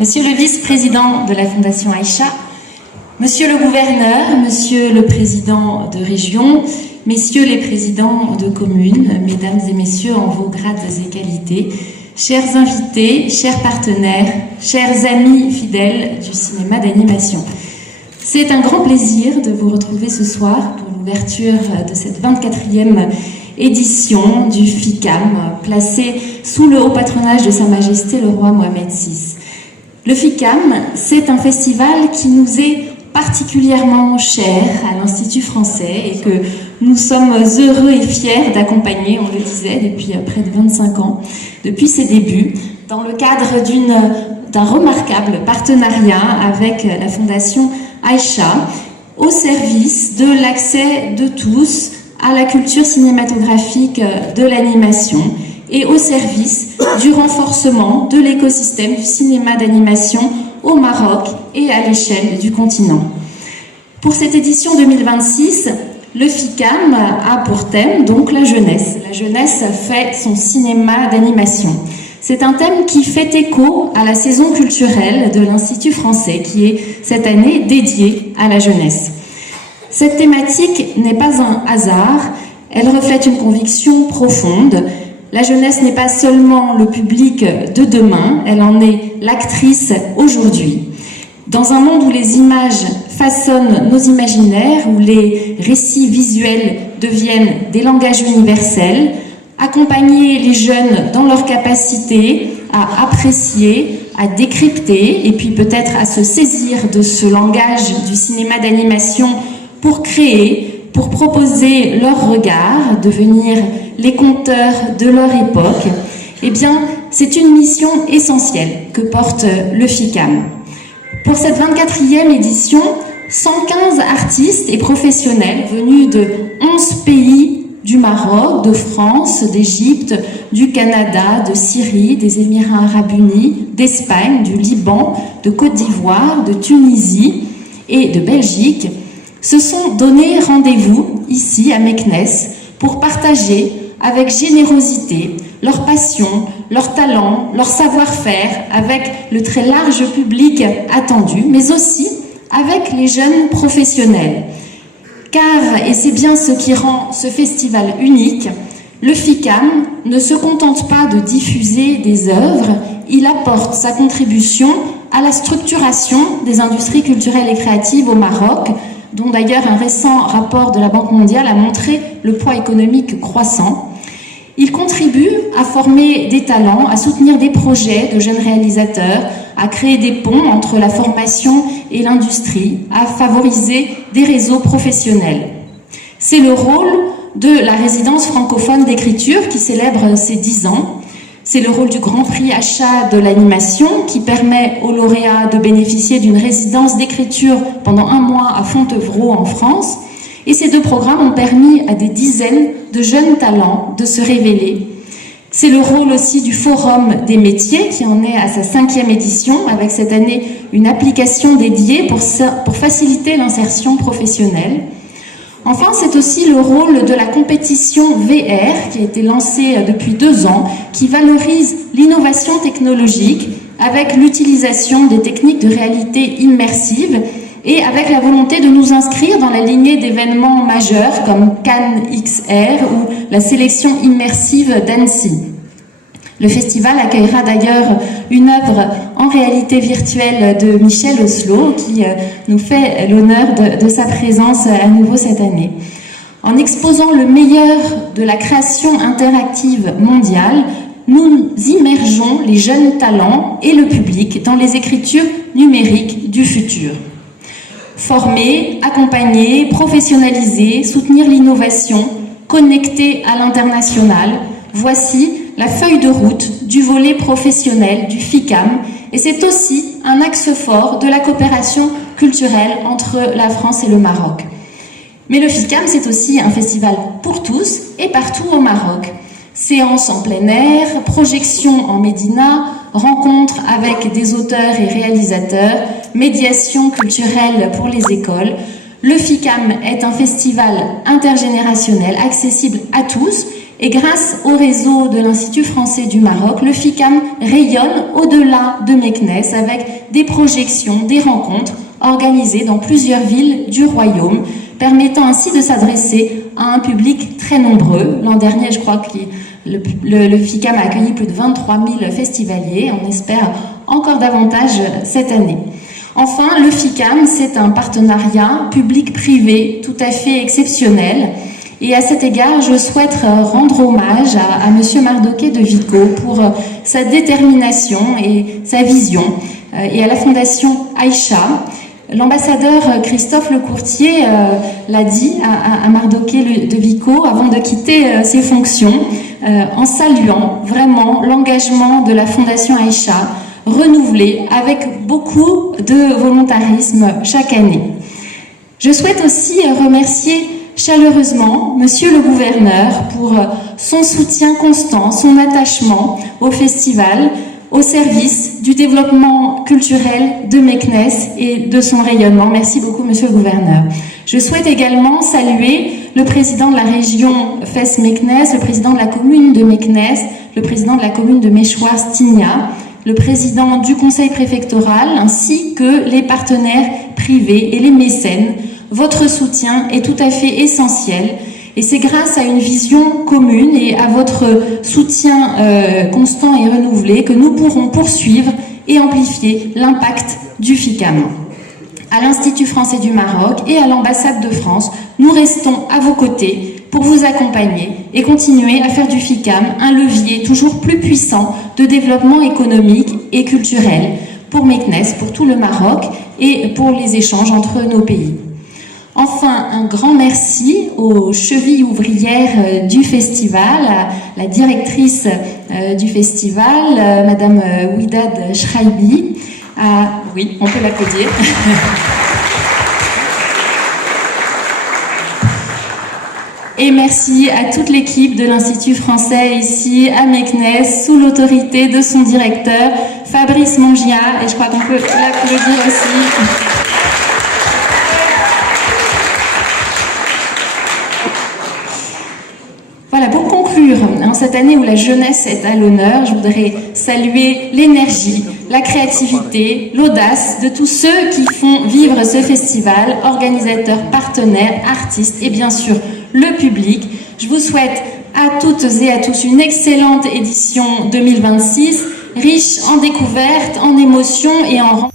Monsieur le vice-président de la Fondation Aïcha, Monsieur le gouverneur, Monsieur le président de région, Messieurs les présidents de communes, Mesdames et Messieurs en vos grades et qualités, chers invités, chers partenaires, chers amis fidèles du cinéma d'animation. C'est un grand plaisir de vous retrouver ce soir pour l'ouverture de cette 24e édition du FICAM, placée sous le haut patronage de Sa Majesté le roi Mohamed VI. Le FICAM, c'est un festival qui nous est particulièrement cher à l'Institut français et que nous sommes heureux et fiers d'accompagner, on le disait, depuis près de 25 ans, depuis ses débuts, dans le cadre d'un remarquable partenariat avec la Fondation Aïcha, au service de l'accès de tous à la culture cinématographique de l'animation et au service du renforcement de l'écosystème du cinéma d'animation au Maroc et à l'échelle du continent. Pour cette édition 2026, le FICAM a pour thème donc la jeunesse. La jeunesse fait son cinéma d'animation. C'est un thème qui fait écho à la saison culturelle de l'Institut français qui est cette année dédiée à la jeunesse. Cette thématique n'est pas un hasard, elle reflète une conviction profonde. La jeunesse n'est pas seulement le public de demain, elle en est l'actrice aujourd'hui. Dans un monde où les images façonnent nos imaginaires, où les récits visuels deviennent des langages universels, accompagner les jeunes dans leur capacité à apprécier, à décrypter et puis peut-être à se saisir de ce langage du cinéma d'animation pour créer, pour proposer leur regard, devenir les conteurs de leur époque, eh bien, c'est une mission essentielle que porte le FICAM. Pour cette 24e édition, 115 artistes et professionnels venus de 11 pays du Maroc, de France, d'Égypte, du Canada, de Syrie, des Émirats arabes unis, d'Espagne, du Liban, de Côte d'Ivoire, de Tunisie et de Belgique se sont donné rendez-vous ici à Meknes pour partager avec générosité leur passion, leur talent, leur savoir-faire avec le très large public attendu, mais aussi avec les jeunes professionnels. Car, et c'est bien ce qui rend ce festival unique, le FICAM ne se contente pas de diffuser des œuvres, il apporte sa contribution à la structuration des industries culturelles et créatives au Maroc, dont d'ailleurs un récent rapport de la Banque mondiale a montré le poids économique croissant. Il contribue à former des talents, à soutenir des projets de jeunes réalisateurs, à créer des ponts entre la formation et l'industrie, à favoriser des réseaux professionnels. C'est le rôle de la résidence francophone d'écriture qui célèbre ses 10 ans. C'est le rôle du Grand Prix Achat de l'animation qui permet aux lauréats de bénéficier d'une résidence d'écriture pendant 1 mois à Fontevraud en France. Et ces 2 programmes ont permis à des dizaines de jeunes talents de se révéler. C'est le rôle aussi du Forum des métiers qui en est à sa 5e édition avec cette année une application dédiée pour faciliter l'insertion professionnelle. Enfin, c'est aussi le rôle de la compétition VR qui a été lancée depuis 2 ans, qui valorise l'innovation technologique avec l'utilisation des techniques de réalité immersive et avec la volonté de nous inscrire dans la lignée d'événements majeurs comme Cannes XR ou la sélection immersive d'Annecy. Le festival accueillera d'ailleurs une œuvre en réalité virtuelle de Michel Oslo qui nous fait l'honneur de sa présence à nouveau cette année. En exposant le meilleur de la création interactive mondiale, nous immergeons les jeunes talents et le public dans les écritures numériques du futur. Former, accompagner, professionnaliser, soutenir l'innovation, connecter à l'international, voici la feuille de route du volet professionnel du FICAM et c'est aussi un axe fort de la coopération culturelle entre la France et le Maroc. Mais le FICAM, c'est aussi un festival pour tous et partout au Maroc. Séances en plein air, projections en médina, rencontres avec des auteurs et réalisateurs, médiation culturelle pour les écoles. Le FICAM est un festival intergénérationnel accessible à tous et grâce au réseau de l'Institut français du Maroc, le FICAM rayonne au-delà de Meknès avec des projections, des rencontres organisées dans plusieurs villes du royaume, permettant ainsi de s'adresser à un public très nombreux. L'an dernier, je crois que le FICAM a accueilli plus de 23 000 festivaliers. On espère encore davantage cette année. Enfin, le FICAM, c'est un partenariat public-privé tout à fait exceptionnel. Et à cet égard, je souhaite rendre hommage à Monsieur Mardoquet de Vico pour sa détermination et sa vision, et à la Fondation Aïcha. L'ambassadeur Christophe Lecourtier l'a dit à Mardoquet de Vico avant de quitter ses fonctions, en saluant vraiment l'engagement de la Fondation Aïcha, renouvelé avec beaucoup de volontarisme chaque année. Je souhaite aussi remercier chaleureusement Monsieur le Gouverneur pour son soutien constant, son attachement au festival, au service du développement culturel de Meknès et de son rayonnement. Merci beaucoup, Monsieur le Gouverneur. Je souhaite également saluer le président de la région Fès-Meknès, le président de la commune de Meknès, le président de la commune de Méchoir-Stigna, le président du conseil préfectoral, ainsi que les partenaires privés et les mécènes. Votre soutien est tout à fait essentiel. Et c'est grâce à une vision commune et à votre soutien constant et renouvelé que nous pourrons poursuivre et amplifier l'impact du FICAM. À l'Institut français du Maroc et à l'ambassade de France, nous restons à vos côtés pour vous accompagner et continuer à faire du FICAM un levier toujours plus puissant de développement économique et culturel pour Meknès, pour tout le Maroc et pour les échanges entre nos pays. Enfin, un grand merci aux chevilles ouvrières du festival, à la directrice du festival, Madame Ouidad Shraibi. Oui, on peut l'applaudir. Et merci à toute l'équipe de l'Institut français ici à Meknès, sous l'autorité de son directeur, Fabrice Mongia, et je crois qu'on peut l'applaudir aussi. Voilà, pour conclure, en cette année où la jeunesse est à l'honneur, je voudrais saluer l'énergie, la créativité, l'audace de tous ceux qui font vivre ce festival, organisateurs, partenaires, artistes et bien sûr le public. Je vous souhaite à toutes et à tous une excellente édition 2026, riche en découvertes, en émotions et en rencontres.